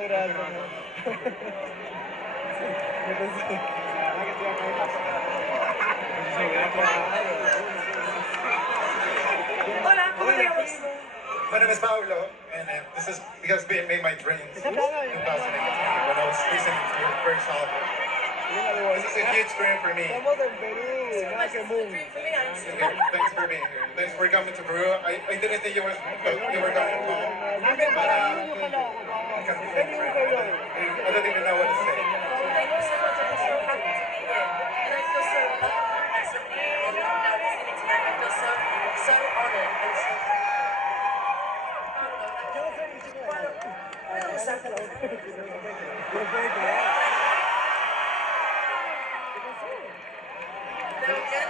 Hola, ¿cómo te llamas? My name is Paolo, and this is because it made my dreams in 2018 when I was listening to your first album. This is a huge dream for me. Estamos en Perú, nada que boom. Thanks for being here. Thanks for coming to Peru. I didn't think you were coming home. But, I don't even know what to say. Thank you so much. I'm so happy to be here. And I feel so loved recently. And now listening to that, I feel so honoured and so bueno, exacto. Pero again,